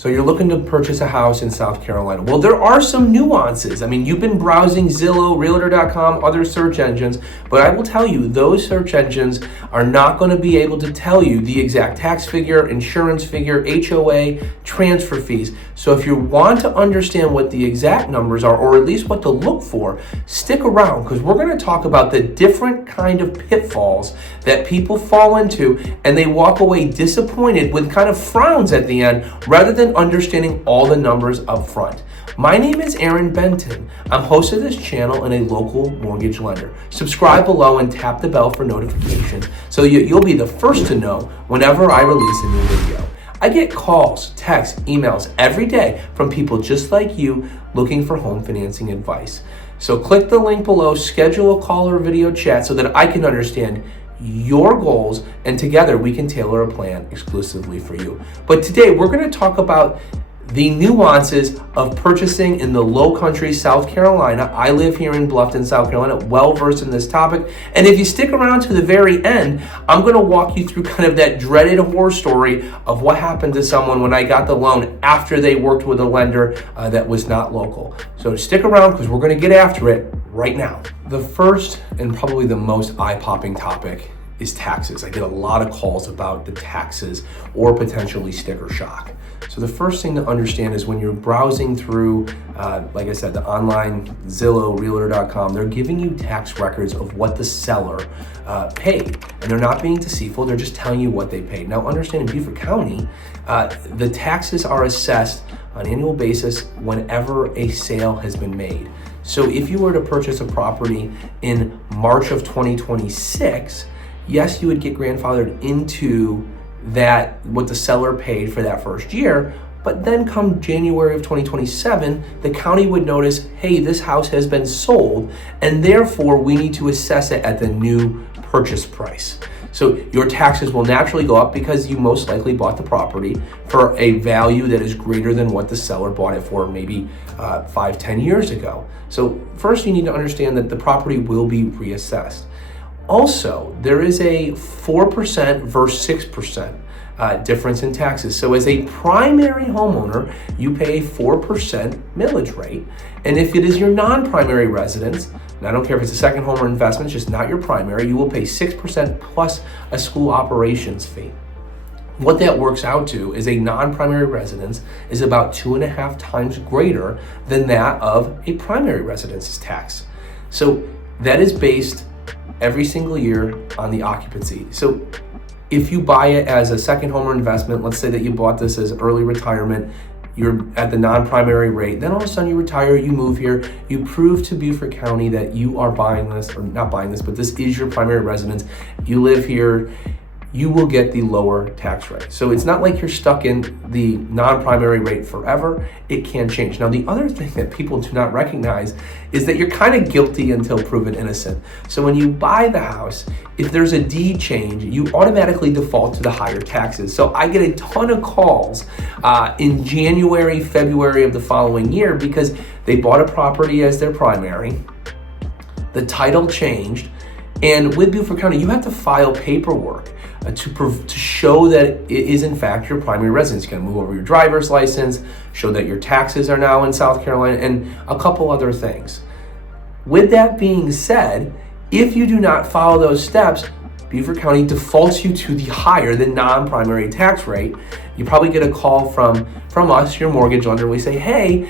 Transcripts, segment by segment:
So you're looking to purchase a house in South Carolina. Well, there are some nuances. I mean, you've been browsing Zillow, Realtor.com, other search engines, but I will tell you, those search engines are not going to be able to tell you the exact tax figure, insurance figure, HOA, transfer fees. So if you want to understand what the exact numbers are, or at least what to look for, stick around, because we're going to talk about the different kind of pitfalls that people fall into, and they walk away disappointed with kind of frowns at the end, rather than understanding all the numbers up front. My name is Aaron Benton. I'm host of this channel and a local mortgage lender. Subscribe below and tap the bell for notifications so you'll be the first to know whenever I release a new video. I get calls, texts, emails every day from people just like you looking for home financing advice. So click the link below, schedule a call or video chat so that I can understand your goals, and together we can tailor a plan exclusively for you. But today we're going to talk about the nuances of purchasing in the Lowcountry, South Carolina. I live here in Bluffton, South Carolina, well versed in this topic. And if you stick around to the very end, I'm going to walk you through kind of that dreaded horror story of what happened to someone when I got the loan after they worked with a lender that was not local. So stick around, because we're going to get after it right now. The first and probably the most eye-popping topic is taxes. I get a lot of calls about the taxes or potentially sticker shock. So the first thing to understand is when you're browsing through, like I said, the online Zillow, Realtor.com, they're giving you tax records of what the seller paid. And they're not being deceitful, they're just telling you what they paid. Now understand, in Beaufort County, the taxes are assessed on an annual basis whenever a sale has been made. So if you were to purchase a property in March of 2026, yes, you would get grandfathered into that, what the seller paid for that first year, but then come January of 2027, the county would notice, hey, this house has been sold, and therefore we need to assess it at the new purchase price. So your taxes will naturally go up because you most likely bought the property for a value that is greater than what the seller bought it for maybe 5-10 years ago. So first you need to understand that the property will be reassessed. Also, there is a 4% versus 6% difference in taxes. So as a primary homeowner, you pay a 4% millage rate. And if it is your non-primary residence, and I don't care if it's a second home or investment, it's just not your primary, you will pay 6% plus a school operations fee. What that works out to is a non-primary residence is about 2.5 times greater than that of a primary residence's tax. So that is based every single year on the occupancy. So if you buy it as a second home or investment, let's say that you bought this as early retirement, you're at the non-primary rate, then all of a sudden you retire, you move here, you prove to Beaufort County that you are buying this, or not buying this, but this is your primary residence, you live here, you will get the lower tax rate. So it's not like you're stuck in the non-primary rate forever. It can change. Now, the other thing that people do not recognize is that you're kind of guilty until proven innocent. So when you buy the house, if there's a deed change, you automatically default to the higher taxes. So I get a ton of calls in January, February of the following year because they bought a property as their primary, the title changed, and with Beaufort County, you have to file paperwork to show that it is in fact your primary residence. You can move over your driver's license, show that your taxes are now in South Carolina, and a couple other things. With that being said, if you do not follow those steps, Beaufort County defaults you to the higher than non-primary tax rate. You probably get a call from us, your mortgage lender. We say, hey,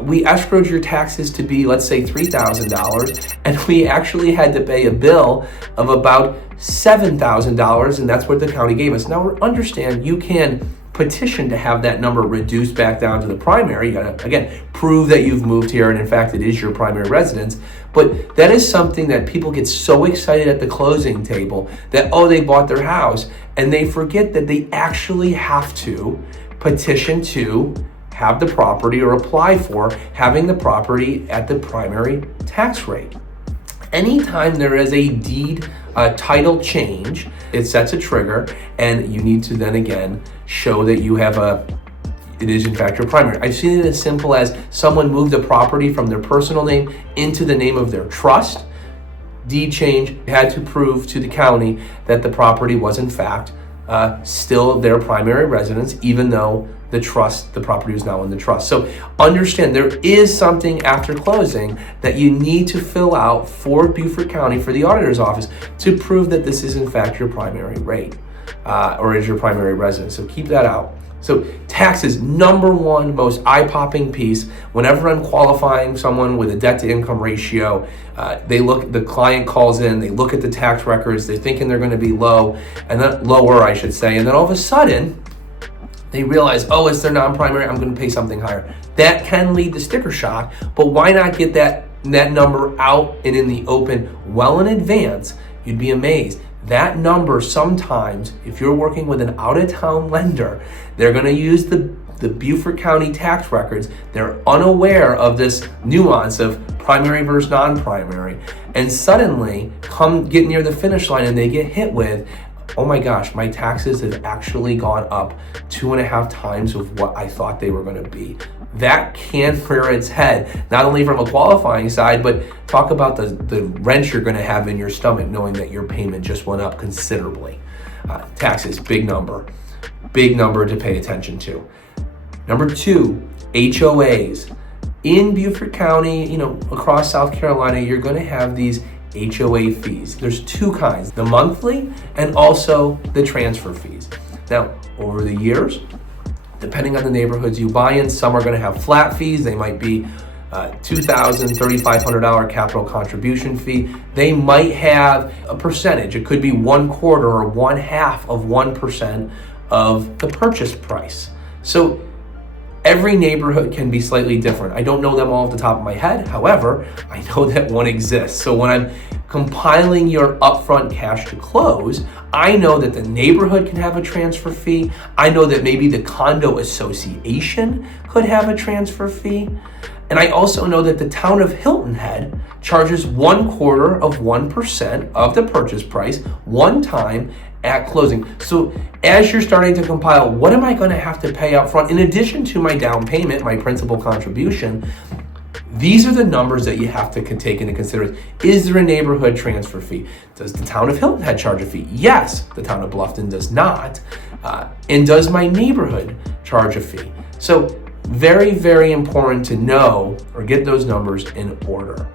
we escrowed your taxes to be, let's say, $3,000, and we actually had to pay a bill of about $7,000, and that's what the county gave us. Now, understand, you can petition to have that number reduced back down to the primary. You gotta, again, prove that you've moved here and in fact it is your primary residence. But that is something that people get so excited at the closing table that, oh, they bought their house, and they forget that they actually have to petition to have the property or apply for having the property at the primary tax rate. Anytime there is a deed title change, it sets a trigger, and you need to then again show that you have it is in fact your primary. I've seen it as simple as someone moved a property from their personal name into the name of their trust. Deed change, had to prove to the county that the property was in fact still their primary residence, even though the trust, the property is now in the trust. So understand there is something after closing that you need to fill out for Beaufort County, for the auditor's office, to prove that this is in fact your primary rate or is your primary residence. So keep that out. So taxes, number one most eye-popping piece. Whenever I'm qualifying someone with a debt-to-income ratio, the client calls in, they look at the tax records, they're thinking they're going to be lower, I should say, and then all of a sudden they realize, oh, it's their non-primary, I'm going to pay something higher. That can lead to sticker shock, but why not get that number out and in the open well in advance? You'd be amazed. That number sometimes, if you're working with an out-of-town lender, they're going to use the Beaufort County tax records. They're unaware of this nuance of primary versus non-primary, and suddenly get near the finish line and they get hit with, oh my gosh, my taxes have actually gone up 2.5 times of what I thought they were going to be. That can rear its head, not only from a qualifying side, but talk about the wrench you're going to have in your stomach knowing that your payment just went up considerably. Taxes, big number to pay attention to. Number 2, HOAs. In Beaufort County, across South Carolina, you're going to have these HOA fees. There's 2 kinds, the monthly and also the transfer fees. Now, over the years, depending on the neighborhoods you buy in, some are going to have flat fees. They might be $2,000, $3,500 capital contribution fee. They might have a percentage. It could be 1/4 or 1/2 of 1% of the purchase price. So every neighborhood can be slightly different. I don't know them all off the top of my head. However, I know that one exists. So when I'm compiling your upfront cash to close, I know that the neighborhood can have a transfer fee. I know that maybe the condo association could have a transfer fee. And I also know that the town of Hilton Head charges 1/4 of 1% of the purchase price one time at closing. So as you're starting to compile, what am I going to have to pay up front in addition to my down payment, my principal contribution? These are the numbers that you have to take into consideration. Is there a neighborhood transfer fee? Does the town of Hilton Head charge a fee? Yes, the town of Bluffton does not. And does my neighborhood charge a fee? So very, very important to know or get those numbers in order.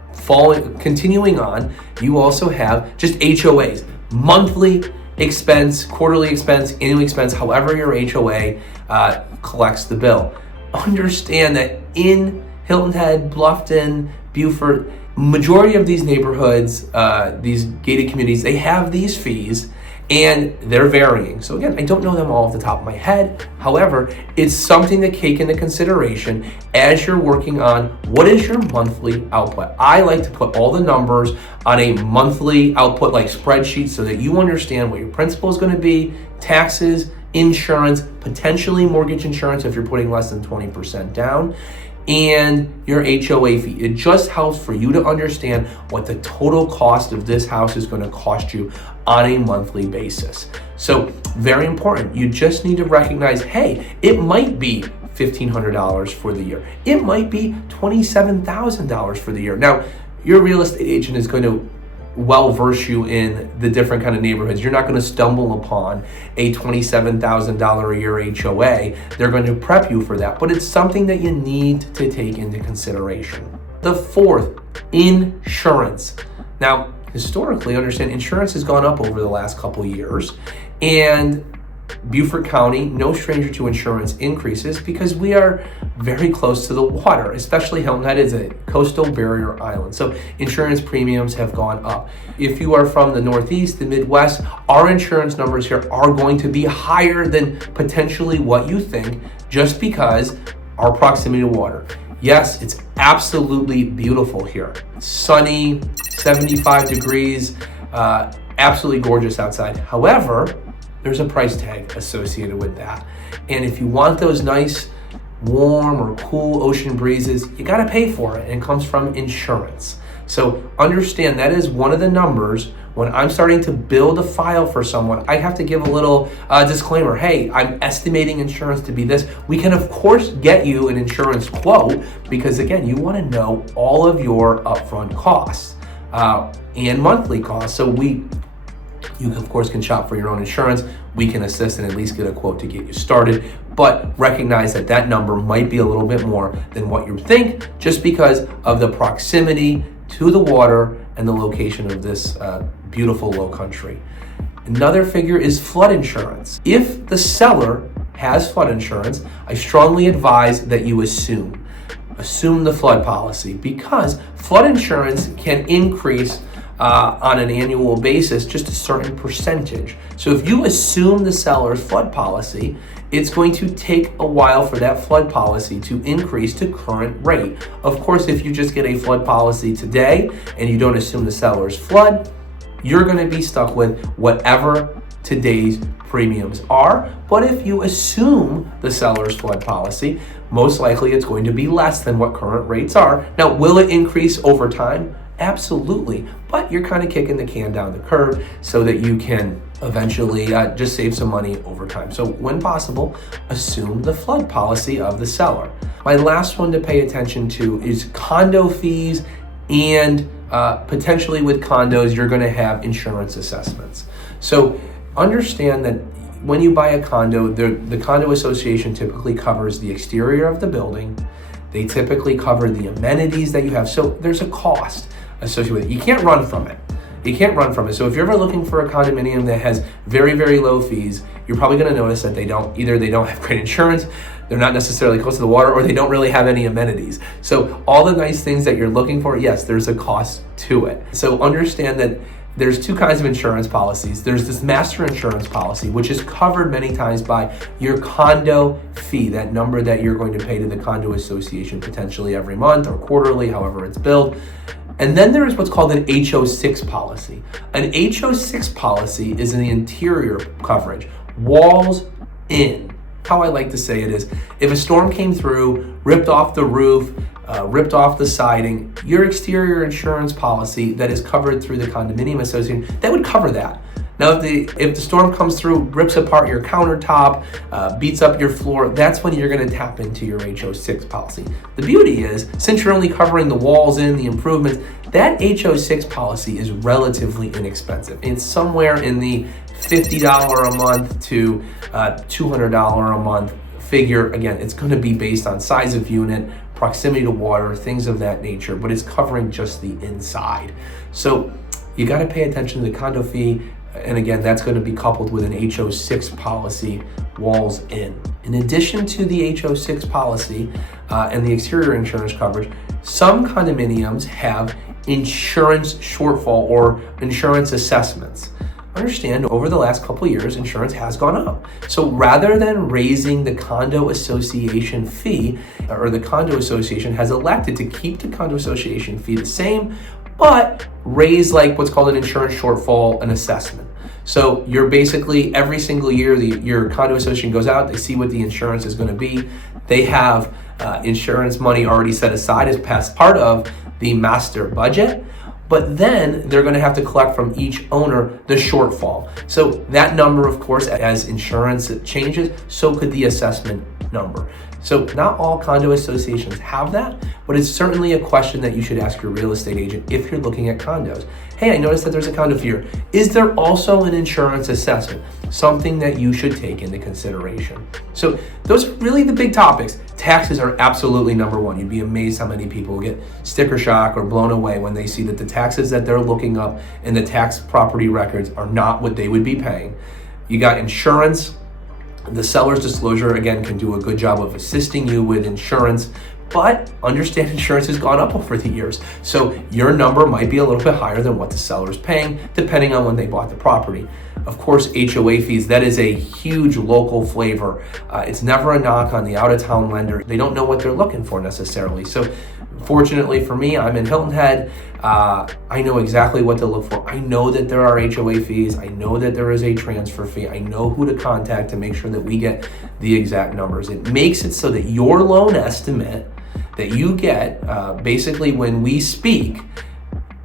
Continuing on, you also have just HOAs, monthly expense, quarterly expense, annual expense, however your HOA collects the bill. Understand that in Hilton Head, Bluffton, Beaufort, majority of these neighborhoods, these gated communities, they have these fees and they're varying. So again, I don't know them all off the top of my head. However, it's something to take into consideration as you're working on what is your monthly output. I like to put all the numbers on a monthly output like spreadsheet so that you understand what your principal is going to be, taxes, insurance, potentially mortgage insurance if you're putting less than 20% down, and your HOA fee. It just helps for you to understand what the total cost of this house is going to cost you on a monthly basis. So very important. You just need to recognize, hey, it might be $1,500 for the year. It might be $27,000 for the year. Now, your real estate agent is going to well verse you in the different kind of neighborhoods. You're not going to stumble upon a $27,000 a year HOA. They're going to prep you for that, but it's something that you need to take into consideration. The 4th, insurance. Now, historically, understand insurance has gone up over the last couple years, and Beaufort County, no stranger to insurance increases because we are very close to the water, especially Hilton Head is a coastal barrier island. So insurance premiums have gone up. If you are from the Northeast, the Midwest, our insurance numbers here are going to be higher than potentially what you think just because our proximity to water. Yes, it's absolutely beautiful here. Sunny, 75 degrees, absolutely gorgeous outside. However, there's a price tag associated with that. And if you want those nice, warm or cool ocean breezes, you gotta pay for it, and it comes from insurance. So understand that is one of the numbers. When I'm starting to build a file for someone, I have to give a little disclaimer. Hey, I'm estimating insurance to be this. We can of course get you an insurance quote because again, you wanna know all of your upfront costs and monthly costs. So you of course can shop for your own insurance. We can assist and at least get a quote to get you started. but recognize that that number might be a little bit more than what you think just because of the proximity to the water and the location of this beautiful low country. Another figure is flood insurance. If the seller has flood insurance, I strongly advise that you assume the flood policy, because flood insurance can increase on an annual basis just a certain percentage. So if you assume the seller's flood policy, it's going to take a while for that flood policy to increase to current rate. Of course, if you just get a flood policy today and you don't assume the seller's flood, you're going to be stuck with whatever today's premiums are. But if you assume the seller's flood policy, most likely it's going to be less than what current rates are. Now, will it increase over time? Absolutely, but you're kind of kicking the can down the curve so that you can eventually just save some money over time. So when possible, assume the flood policy of the seller. My last one to pay attention to is condo fees, and potentially with condos, you're going to have insurance assessments. So understand that when you buy a condo, the condo association typically covers the exterior of the building. They typically cover the amenities that you have. So there's a cost associated with it. You can't run from it. So if you're ever looking for a condominium that has very, very low fees, you're probably going to notice that they don't have great insurance, they're not necessarily close to the water, or they don't really have any amenities. So all the nice things that you're looking for, yes, there's a cost to it. So understand that there's two kinds of insurance policies. There's this master insurance policy, which is covered many times by your condo fee, that number that you're going to pay to the condo association potentially every month or quarterly, however it's billed. And then there is what's called an HO6 policy. An HO6 policy is an interior coverage, walls in. How I like to say it is, if a storm came through, ripped off the roof, ripped off the siding, your exterior insurance policy that is covered through the condominium association, that would cover that. Now, if the storm comes through, rips apart your countertop, beats up your floor, that's when you're going to tap into your HO6 policy. The beauty is, since you're only covering the walls in, the improvements, that HO6 policy is relatively inexpensive. It's somewhere in the $50 a month to $200 a month figure. Again, it's going to be based on size of unit, proximity to water, things of that nature, but it's covering just the inside. So you got to pay attention to the condo fee. And again, that's going to be coupled with an HO6 policy, walls in. In addition to the HO6 policy and the exterior insurance coverage, some condominiums have insurance shortfall or insurance assessments. Understand, over the last couple of years, insurance has gone up. So rather than raising the condo association fee, or the condo association has elected to keep the condo association fee the same, but raise like what's called an insurance shortfall, an assessment. So you're basically, every single year, your condo association goes out, they see what the insurance is going to be. They have insurance money already set aside as past part of the master budget, but then they're going to have to collect from each owner the shortfall. So that number, of course, as insurance changes, so could the assessment number. So not all condo associations have that, but it's certainly a question that you should ask your real estate agent if you're looking at condos. Hey, I noticed that there's a condo fee here. Is there also an insurance assessment? Something that you should take into consideration. So those are really the big topics. Taxes are absolutely number one. You'd be amazed how many people get sticker shock or blown away when they see that the taxes that they're looking up in the tax property records are not what they would be paying. You got insurance. The seller's disclosure, again, can do a good job of assisting you with insurance, but understand insurance has gone up over the years. So your number might be a little bit higher than what the seller's paying, depending on when they bought the property. Of course, HOA fees, that is a huge local flavor. It's never a knock on the out-of-town lender. They don't know what they're looking for necessarily. So fortunately for me, I'm in Hilton Head. I know exactly what to look for. I know that there are HOA fees. I know that there is a transfer fee. I know who to contact to make sure that we get the exact numbers. It makes it so that your loan estimate that you get, basically when we speak,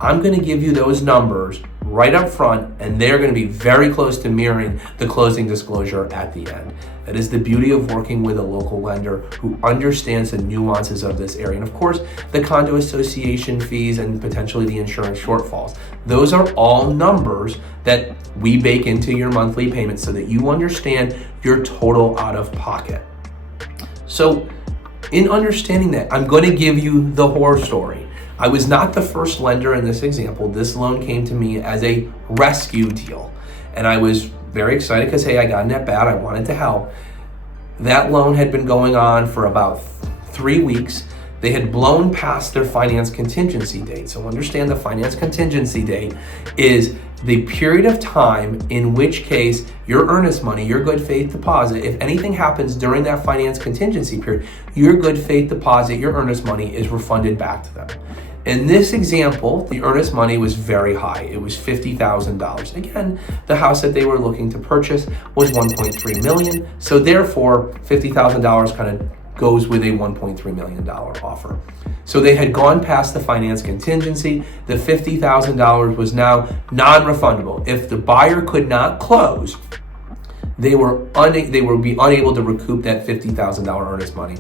I'm going to give you those numbers right up front, and they're going to be very close to mirroring the closing disclosure at the end. That is the beauty of working with a local lender who understands the nuances of this area. And of course, the condo association fees and potentially the insurance shortfalls. Those are all numbers that we bake into your monthly payment so that you understand your total out of pocket. So in understanding that, I'm going to give you the horror story. I was not the first lender in this example. This loan came to me as a rescue deal. And I was very excited because, hey, I got in at bat. I wanted to help. That loan had been going on for about 3 weeks. They had blown past their finance contingency date. So understand the finance contingency date is the period of time in which case your earnest money, your good faith deposit, if anything happens during that finance contingency period, your good faith deposit, your earnest money is refunded back to them. In this example, the earnest money was very high. It was $50,000. Again, the house that they were looking to purchase was $1.3 million. So therefore, $50,000 kind of goes with a $1.3 million offer. So they had gone past the finance contingency. The $50,000 was now non-refundable. If the buyer could not close, they would be unable to recoup that $50,000 earnest money.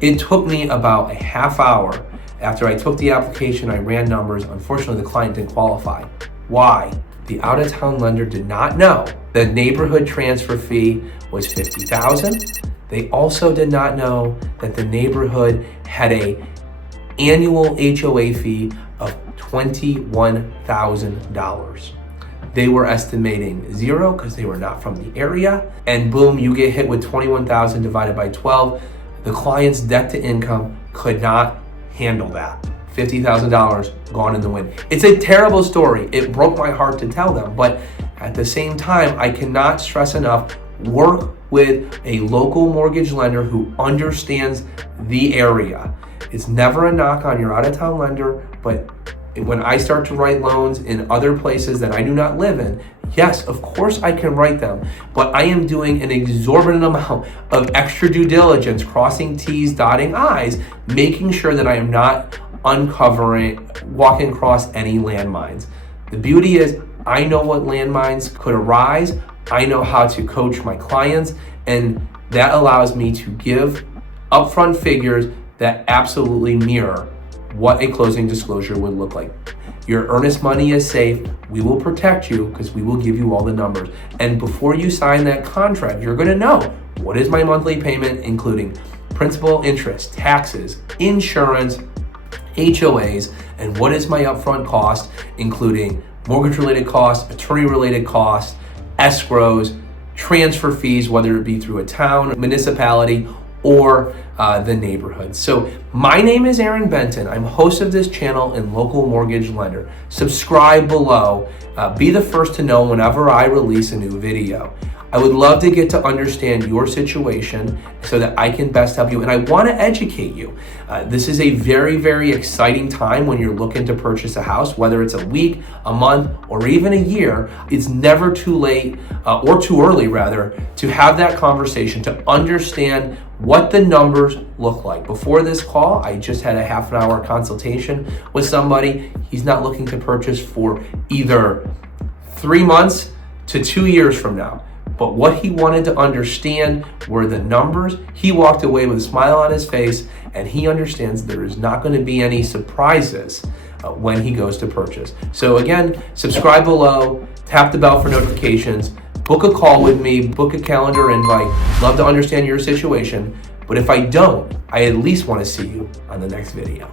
It took me about a half hour after I took the application. I ran numbers. Unfortunately, the client didn't qualify. Why? The out-of-town lender did not know the neighborhood transfer fee was $50,000. They also did not know that the neighborhood had a annual HOA fee of $21,000. They were estimating zero because they were not from the area, and boom, you get hit with $21,000 divided by 12. The client's debt to income could not handle that. $50,000 gone in the wind. It's a terrible story. It broke my heart to tell them, but at the same time, I cannot stress enough, work with a local mortgage lender who understands the area. It's never a knock on your out-of-town lender, but when I start to write loans in other places that I do not live in, yes, of course I can write them, but I am doing an exorbitant amount of extra due diligence, crossing T's, dotting I's, making sure that I am not walking across any landmines. The beauty is, I know what landmines could arise. I know how to coach my clients, and that allows me to give upfront figures that absolutely mirror what a closing disclosure would look like. Your earnest money is safe. We will protect you because we will give you all the numbers. And before you sign that contract, you're going to know what is my monthly payment, including principal, interest, taxes, insurance, HOAs, and what is my upfront cost, including mortgage-related costs, attorney-related costs, escrows, transfer fees, whether it be through a town, municipality, or the neighborhood. So my name is Aaron Benton. I'm host of this channel and local mortgage lender. Subscribe below. Be the first to know whenever I release a new video. I would love to get to understand your situation so that I can best help you, and I want to educate you. This is a very, very exciting time when you're looking to purchase a house, whether it's a week, a month, or even a year. It's never too late, or too early rather, to have that conversation, to understand what the numbers look like. Before this call, I just had a half an hour consultation with somebody. He's not looking to purchase for either 3 months to 2 years from now. But what he wanted to understand were the numbers. He walked away with a smile on his face, and he understands there is not going to be any surprises when he goes to purchase. So again, subscribe below, tap the bell for notifications, book a call with me, book a calendar invite. Love to understand your situation. But if I don't, I at least want to see you on the next video.